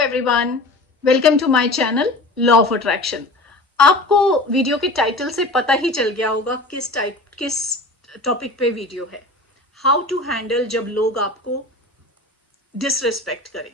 Everyone, welcome to my channel law of attraction. आपको video के title से पता ही चल गया होगा किस टॉपिक पे वीडियो है। हाउ टू हैंडल जब लोग आपको डिसरिस्पेक्ट करें।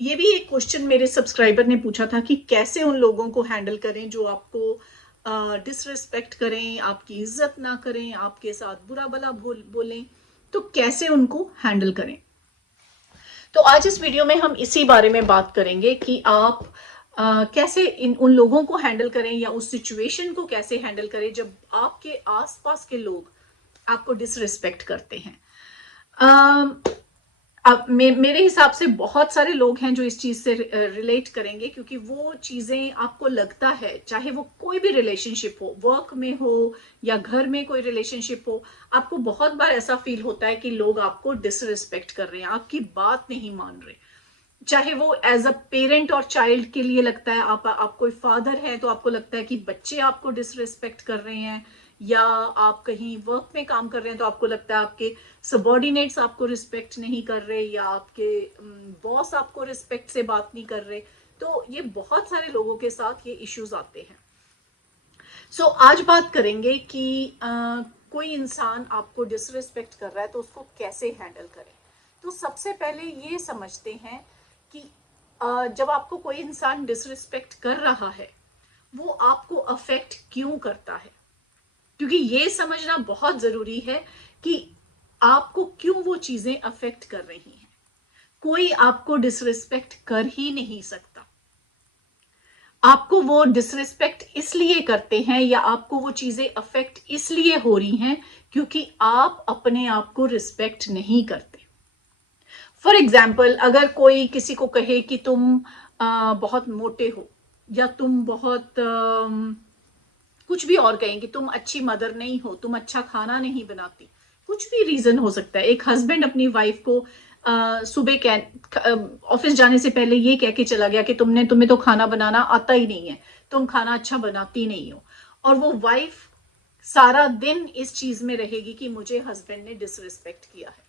ये भी एक क्वेश्चन मेरे सब्सक्राइबर ने पूछा था कि कैसे उन लोगों को हैंडल करें जो आपको डिसरिस्पेक्ट करें, आपकी इज्जत ना करें, आपके साथ बुरा भला बोलें, तो कैसे उनको हैंडल करें। तो आज इस वीडियो में हम इसी बारे में बात करेंगे कि आप कैसे उन लोगों को हैंडल करें या उस सिचुएशन को कैसे हैंडल करें जब आपके आसपास के लोग आपको डिसरिस्पेक्ट करते हैं। अब मेरे हिसाब से बहुत सारे लोग हैं जो इस चीज से रिलेट करेंगे, क्योंकि वो चीजें आपको लगता है, चाहे वो कोई भी रिलेशनशिप हो, वर्क में हो या घर में कोई रिलेशनशिप हो, आपको बहुत बार ऐसा फील होता है कि लोग आपको डिसरिस्पेक्ट कर रहे हैं, आपकी बात नहीं मान रहे। चाहे वो एज अ पेरेंट और चाइल्ड के लिए लगता है, आप कोई फादर है तो आपको लगता है कि बच्चे आपको डिसरिस्पेक्ट कर रहे हैं, या आप कहीं वर्क में काम कर रहे हैं तो आपको लगता है आपके सबॉर्डिनेट्स आपको रिस्पेक्ट नहीं कर रहे, या आपके बॉस आपको रिस्पेक्ट से बात नहीं कर रहे। तो ये बहुत सारे लोगों के साथ ये इश्यूज आते हैं। सो आज बात करेंगे कि कोई इंसान आपको डिसरिस्पेक्ट कर रहा है तो उसको कैसे हैंडल करें। तो सबसे पहले ये समझते हैं कि जब आपको कोई इंसान डिसरिस्पेक्ट कर रहा है वो आपको अफेक्ट क्यों करता है, क्योंकि ये समझना बहुत जरूरी है कि आपको क्यों वो चीजें अफेक्ट कर रही हैं। कोई आपको डिसरिस्पेक्ट कर ही नहीं सकता। आपको वो डिसरिस्पेक्ट इसलिए करते हैं या आपको वो चीजें अफेक्ट इसलिए हो रही हैं क्योंकि आप अपने आप को रिस्पेक्ट नहीं करते। फॉर एग्जाम्पल, अगर कोई किसी को कहे कि तुम बहुत मोटे हो, या तुम बहुत कुछ भी और कहें कि तुम अच्छी मदर नहीं हो, तुम अच्छा खाना नहीं बनाती, कुछ भी रीजन हो सकता है। एक हस्बैंड अपनी वाइफ को सुबह ऑफिस जाने से पहले ये कह के चला गया कि तुम्हें तो खाना बनाना आता ही नहीं है, तुम खाना अच्छा बनाती नहीं हो, और वो वाइफ सारा दिन इस चीज में रहेगी कि मुझे हस्बैंड ने डिसरिस्पेक्ट किया है।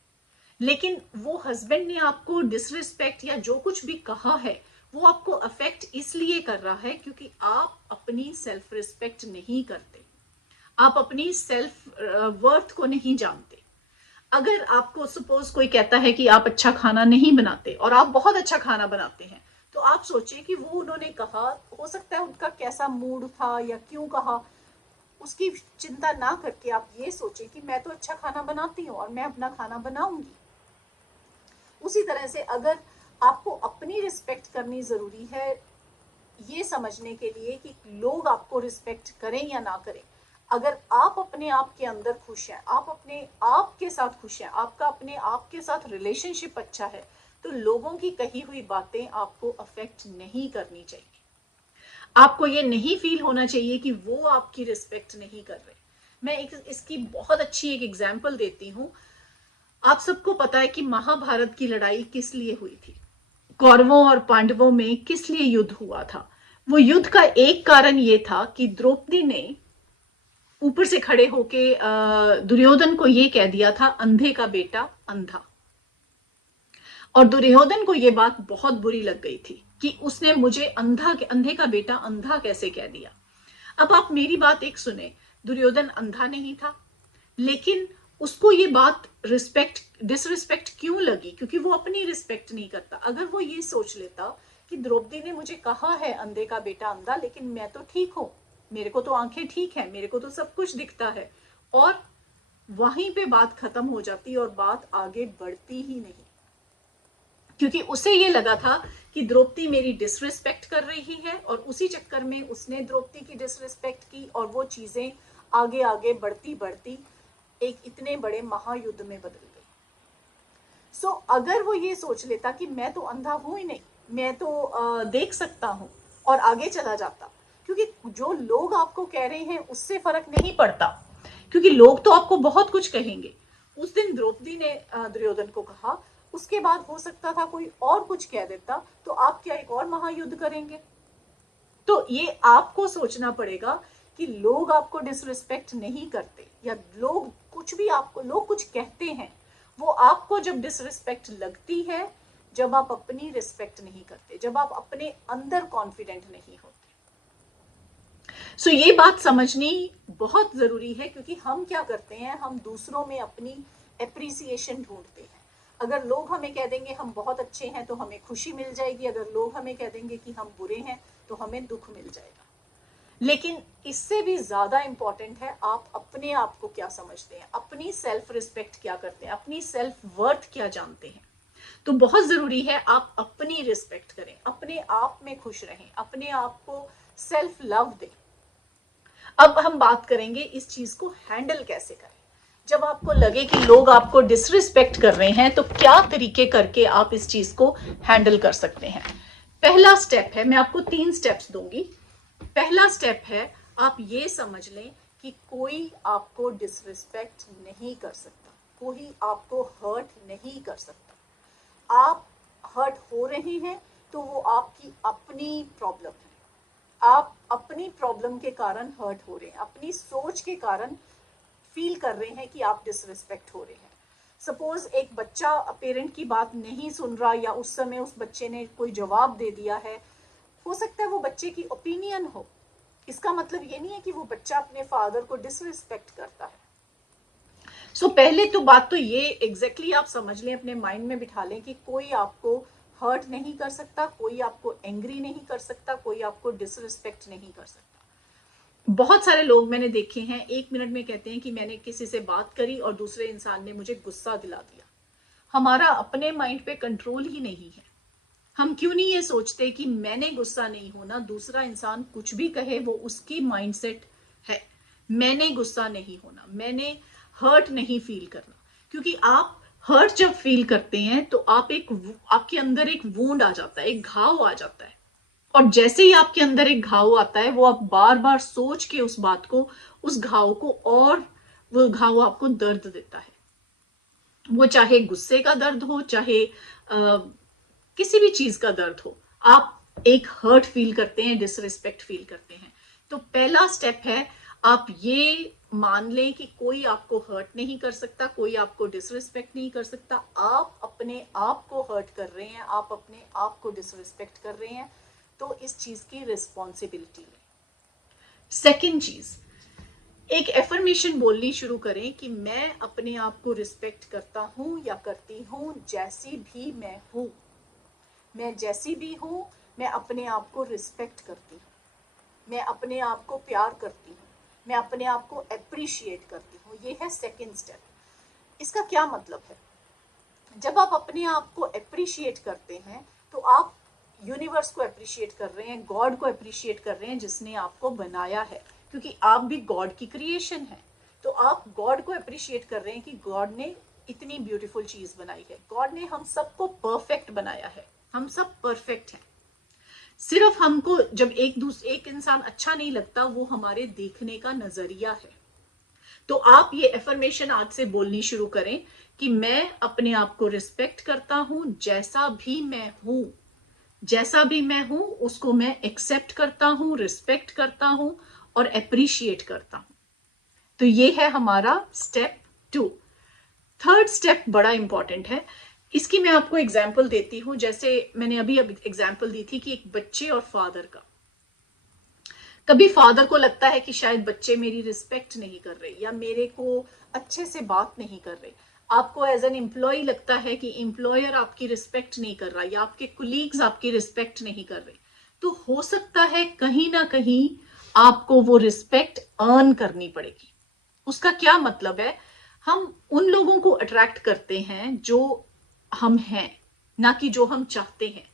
लेकिन वो हस्बैंड ने आपको डिसरिस्पेक्ट या जो कुछ भी कहा है वो आपको अफेक्ट इसलिए कर रहा है क्योंकि आप अपनी सेल्फ रिस्पेक्ट नहीं करते, आप अपनी सेल्फ वर्थ को नहीं जानते। अगर आपको सपोज कोई कहता है कि आप अच्छा खाना नहीं बनाते और आप बहुत अच्छा खाना बनाते हैं, तो आप सोचिए कि वो उन्होंने कहा, हो सकता है उनका कैसा मूड था या क्यों कहा, उसकी चिंता ना करके आप ये सोचें कि मैं तो अच्छा खाना बनाती हूँ और मैं अपना खाना बनाऊंगी। उसी तरह से अगर आपको अपनी रिस्पेक्ट करनी जरूरी है ये समझने के लिए कि लोग आपको रिस्पेक्ट करें या ना करें, अगर आप अपने आप के अंदर खुश हैं, आप अपने आप के साथ खुश हैं, आपका अपने आप के साथ रिलेशनशिप अच्छा है, तो लोगों की कही हुई बातें आपको अफेक्ट नहीं करनी चाहिए। आपको ये नहीं फील होना चाहिए कि वो आपकी रिस्पेक्ट नहीं कर रहे। मैं इसकी बहुत अच्छी एक एग्जाम्पल देती हूँ। आप सबको पता है कि महाभारत की लड़ाई किस लिए हुई थी, कौरवों और पांडवों में किस लिए युद्ध हुआ था। वो युद्ध का एक कारण ये था कि द्रौपदी ने ऊपर से खड़े होके दुर्योधन को ये कह दिया था, अंधे का बेटा अंधा। और दुर्योधन को ये बात बहुत बुरी लग गई थी कि उसने मुझे अंधे का बेटा अंधा कैसे कह दिया। अब आप मेरी बात एक सुने, दुर्योधन अंधा नहीं था, लेकिन उसको ये बात डिसरिस्पेक्ट क्यों लगी, क्योंकि वो अपनी रिस्पेक्ट नहीं करता। अगर वो ये सोच लेता कि द्रौपदी ने मुझे कहा है अंधे का बेटा अंधा, लेकिन मैं तो ठीक हूं, मेरे को तो आंखें ठीक है, मेरे को तो सब कुछ दिखता है, और वहीं पे बात खत्म हो जाती और बात आगे बढ़ती ही नहीं। क्योंकि उसे ये लगा था कि द्रौपदी मेरी डिसरिस्पेक्ट कर रही है, और उसी चक्कर में उसने द्रौपदी की डिसरिस्पेक्ट की, और वो चीजें आगे आगे बढ़ती बढ़ती एक इतने बड़े महायुद्ध में बदल गई। सो अगर वो ये सोच लेता कि मैं तो अंधा हूं ही नहीं, मैं तो देख सकता हूं, और आगे चला जाता, क्योंकि जो लोग आपको कह रहे हैं उससे फर्क नहीं पड़ता, क्योंकि लोग तो आपको बहुत कुछ कहेंगे। उस दिन द्रौपदी ने दुर्योधन को कहा, उसके बाद हो सकता था कोई और कुछ कह देता, तो आप क्या एक और महायुद्ध करेंगे। तो ये आपको सोचना पड़ेगा कि लोग आपको डिसरिस्पेक्ट नहीं करते, या लोग कुछ कहते हैं, वो आपको जब डिसरिस्पेक्ट लगती है जब आप अपनी रिस्पेक्ट नहीं करते, जब आप अपने अंदर कॉन्फिडेंट नहीं होते। सो ये बात समझनी बहुत जरूरी है, क्योंकि हम क्या करते हैं, हम दूसरों में अपनी एप्रिसिएशन ढूंढते हैं। अगर लोग हमें कह देंगे हम बहुत अच्छे हैं तो हमें खुशी मिल जाएगी, अगर लोग हमें कह देंगे कि हम बुरे हैं तो हमें दुख मिल जाएगा। लेकिन इससे भी ज्यादा इंपॉर्टेंट है आप अपने आप को क्या समझते हैं, अपनी सेल्फ रिस्पेक्ट क्या करते हैं, अपनी सेल्फ वर्थ क्या जानते हैं। तो बहुत जरूरी है आप अपनी रिस्पेक्ट करें, अपने आप में खुश रहें, अपने आप को सेल्फ लव दें। अब हम बात करेंगे इस चीज को हैंडल कैसे करें। जब आपको लगे कि लोग आपको डिसरिस्पेक्ट कर रहे हैं तो क्या तरीके करके आप इस चीज को हैंडल कर सकते हैं। पहला स्टेप है, मैं आपको 3 स्टेप्स दूंगी। पहला स्टेप है, आप ये समझ लें कि कोई आपको डिसरिस्पेक्ट नहीं कर सकता, कोई आपको हर्ट नहीं कर सकता। आप हर्ट हो रहे हैं तो वो आपकी अपनी प्रॉब्लम है, आप अपनी प्रॉब्लम के कारण हर्ट हो रहे हैं, अपनी सोच के कारण फील कर रहे हैं कि आप डिसरिस्पेक्ट हो रहे हैं। सपोज एक बच्चा पेरेंट की बात नहीं सुन रहा, या उस समय उस बच्चे ने कोई जवाब दे दिया है, हो सकता है वो बच्चे की ओपिनियन हो, इसका मतलब ये नहीं है कि वो बच्चा अपने फादर को डिसरिस्पेक्ट करता है। सो पहले तो बात तो ये एग्जैक्टली आप समझ लें, अपने माइंड में बिठा लें कि कोई आपको हर्ट नहीं कर सकता, कोई आपको एंग्री नहीं कर सकता, कोई आपको डिसरिस्पेक्ट नहीं कर सकता। बहुत सारे लोग मैंने देखे हैं 1 मिनट में कहते हैं कि मैंने किसी से बात करी और दूसरे इंसान ने मुझे गुस्सा दिला दिया। हमारा अपने माइंड पे कंट्रोल ही नहीं है। हम क्यों नहीं ये सोचते कि मैंने गुस्सा नहीं होना, दूसरा इंसान कुछ भी कहे वो उसकी माइंडसेट है, मैंने गुस्सा नहीं होना, मैंने हर्ट नहीं फील करना। क्योंकि आप हर्ट जब फील करते हैं तो आपके अंदर एक वूंड आ जाता है, एक घाव आ जाता है, और जैसे ही आपके अंदर एक घाव आता है वो आप बार बार सोच के उस बात को, उस घाव को, और वो घाव आपको दर्द देता है। वो चाहे गुस्से का दर्द हो, चाहे किसी भी चीज का दर्द हो, आप एक हर्ट फील करते हैं, डिसरिस्पेक्ट फील करते हैं। तो पहला स्टेप है आप ये मान लें कि कोई आपको हर्ट नहीं कर सकता, कोई आपको डिसरिस्पेक्ट नहीं कर सकता। आप अपने आप को हर्ट कर रहे हैं, आप अपने आप को डिसरिस्पेक्ट कर रहे हैं, तो इस चीज की रिस्पॉन्सिबिलिटी लें। सेकेंड चीज, एक एफर्मेशन बोलनी शुरू करें कि मैं अपने आप को रिस्पेक्ट करता हूं या करती हूं, जैसी भी मैं हूं, मैं जैसी भी हूं, मैं अपने आप को रिस्पेक्ट करती हूँ, मैं अपने आप को प्यार करती हूँ, मैं अपने आप को एप्रिशिएट करती हूँ। ये है सेकेंड स्टेप। इसका क्या मतलब है, जब आप अपने आप को एप्रिशिएट करते हैं तो आप यूनिवर्स को एप्रिशिएट कर रहे हैं, गॉड को एप्रिशिएट कर रहे हैं जिसने आपको बनाया है, क्योंकि आप भी गॉड की क्रिएशन है। तो आप गॉड को एप्रिशिएट कर रहे हैं कि गॉड ने इतनी ब्यूटीफुल चीज बनाई है, गॉड ने हम सबको परफेक्ट बनाया है, हम सब परफेक्ट हैं। सिर्फ हमको जब एक इंसान अच्छा नहीं लगता, वो हमारे देखने का नजरिया है। तो आप ये एफर्मेशन आज से बोलनी शुरू करें कि मैं अपने आप को रिस्पेक्ट करता हूं, जैसा भी मैं हूं, जैसा भी मैं हूं उसको मैं एक्सेप्ट करता हूं, रिस्पेक्ट करता हूं और एप्रिशिएट करता हूं। तो ये है हमारा स्टेप 2। थर्ड स्टेप बड़ा इंपॉर्टेंट है, इसकी मैं आपको एग्जाम्पल देती हूं। जैसे मैंने अभी एग्जाम्पल दी थी कि एक बच्चे और फादर का। कभी फादर को लगता है कि शायद बच्चे मेरी रिस्पेक्ट नहीं कर रहे या मेरे को अच्छे से बात नहीं कर रहे। आपको एज एन एम्प्लॉय लगता है कि एम्प्लॉयर आपकी रिस्पेक्ट नहीं कर रहा या आपके कुलीग्स आपकी रिस्पेक्ट नहीं कर रहे। तो हो सकता है कहीं ना कहीं आपको वो रिस्पेक्ट अर्न करनी पड़ेगी। उसका क्या मतलब है, हम उन लोगों को अट्रैक्ट करते हैं जो हम हैं, ना कि जो हम चाहते हैं।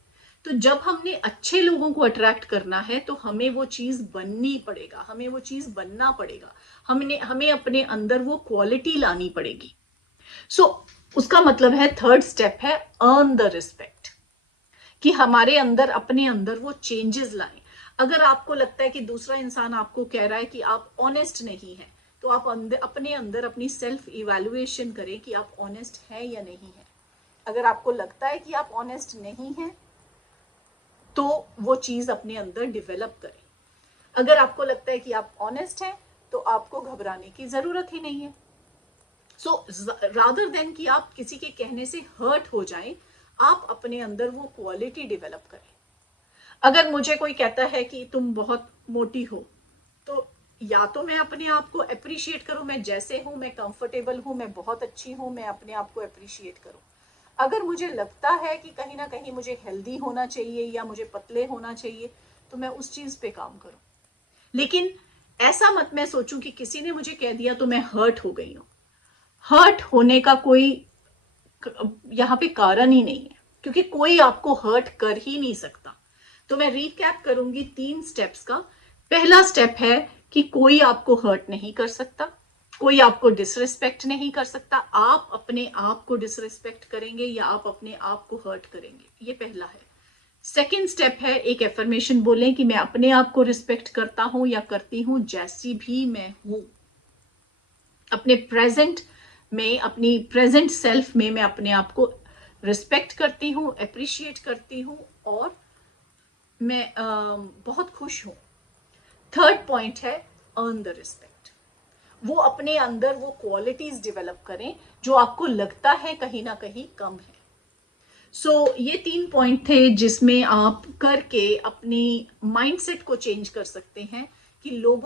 तो जब हमने अच्छे लोगों को अट्रैक्ट करना है तो हमें वो चीज बननी पड़ेगा, हमें वो चीज बनना पड़ेगा, हमें अपने अंदर वो क्वालिटी लानी पड़ेगी। सो उसका मतलब है थर्ड स्टेप है अर्न द रिस्पेक्ट, कि हमारे अंदर, अपने अंदर वो चेंजेस लाएं। अगर आपको लगता है कि दूसरा इंसान आपको कह रहा है कि आप ऑनेस्ट नहीं है, तो आप अपने अंदर अपनी सेल्फ इवैल्यूएशन करें कि आप ऑनेस्ट है या नहीं है। अगर आपको लगता है कि आप ऑनेस्ट नहीं है तो वो चीज अपने अंदर डेवलप करें। अगर आपको लगता है कि आप ऑनेस्ट हैं तो आपको घबराने की जरूरत ही नहीं है। सो रादर देन कि आप किसी के कहने से हर्ट हो जाएं, आप अपने अंदर वो क्वालिटी डेवलप करें। अगर मुझे कोई कहता है कि तुम बहुत मोटी हो, तो या तो मैं अपने आप को अप्रिशिएट करूं, मैं जैसे हूं, मैं कंफर्टेबल हूं, मैं बहुत अच्छी हूं, मैं अपने आप को अप्रिशिएट करूं। अगर मुझे लगता है कि कहीं ना कहीं मुझे हेल्दी होना चाहिए या मुझे पतले होना चाहिए, तो मैं उस चीज पे काम करूं। लेकिन ऐसा मत मैं सोचूं कि किसी ने मुझे कह दिया तो मैं हर्ट हो गई हूं। हर्ट होने का कोई यहाँ पे कारण ही नहीं है, क्योंकि कोई आपको हर्ट कर ही नहीं सकता। तो मैं रिकैप करूंगी 3 स्टेप्स का। पहला स्टेप है कि कोई आपको हर्ट नहीं कर सकता, कोई आपको डिसरिस्पेक्ट नहीं कर सकता। आप अपने आप को डिसरिस्पेक्ट करेंगे या आप अपने आप को हर्ट करेंगे, ये पहला है। सेकेंड स्टेप है एक एफर्मेशन बोलें कि मैं अपने आप को रिस्पेक्ट करता हूं या करती हूं जैसी भी मैं हूं। अपने प्रेजेंट में, अपनी प्रेजेंट सेल्फ में मैं अपने आप को रिस्पेक्ट करती हूँ, अप्रिशिएट करती हूँ और मैं बहुत खुश हूँ। थर्ड पॉइंट है अर्न द रिस्पेक्ट। वो अपने अंदर वो क्वालिटीज डेवलप करें जो आपको लगता है कहीं ना कहीं कम है। ये 3 पॉइंट थे जिसमें आप करके अपनी माइंडसेट को चेंज कर सकते हैं कि लोग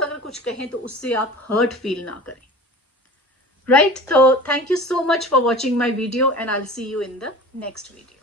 अगर कुछ कहें तो उससे आप हर्ट फील ना करें। Right? So thank you so much for watching my video and I'll see you in the next video.